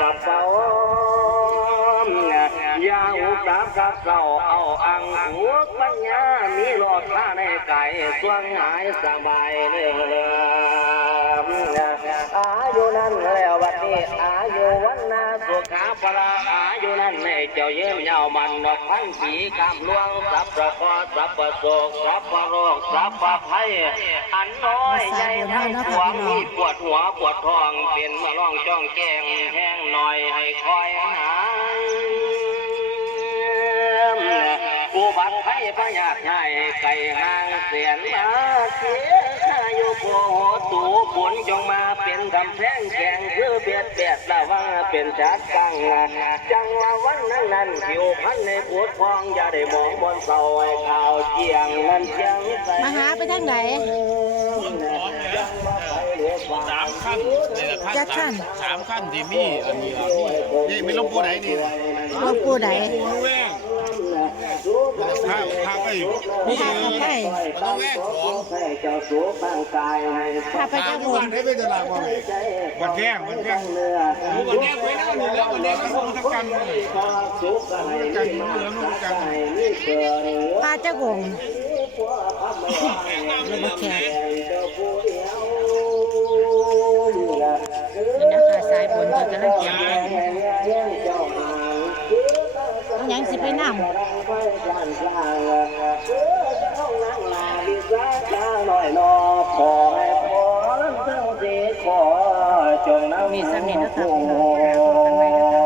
กับเสายาอุกากับเสาเอาอังหัวปัญญามีหลอดข้าในไก่สวงหายสบายเลยอายุนั้นแล้ววันนี้อายุวันนาสุขาพระอายุนั้นในเจ้ายืนยาวมันดอกพันปีกำลวงสัพพะกอสัพพะโศกสัพพะโรคสัพพะภัยอันน้อยใหญ่ทั้งปวงมีปวดหัวปวดท้องเป็นมาล่องจ้องแกงแห้งหน่อยให้คอยหายอุบัติภัยพยาธิใหญ่ไก่ห่างเสียนมาเสียข้าอยู่โผตูผลจงมาเป็นกำแพงแข็งคือเบียดระวังเป็นชัดกังจังว่าวันนั้นผิวพันในปวดพองอย่าได้มองบนเสาไอ้ข่าวเจียงนั้นเจียงมาหาไปทางไหน3 ขั้นจักขั้น3 ขั้นที่มีอันนี้นี่ไม่ลงปูไหนนี่ลงปูไหนแว่งพาไปพาไปต้องแว่งของพาไปเจ้าบุญได้ไปตลาดวันแว่งวันแว่งไปแล้วนี่แล้ววันแว่งก็คงทั้งกันกันเหลืองทั้งกันพาเจ้าบุญแล้วมาแขกนี่นะคะสายบนเธอกำลังเก็บยังสิไปนั่งมีสามีนะคะพี่น้อง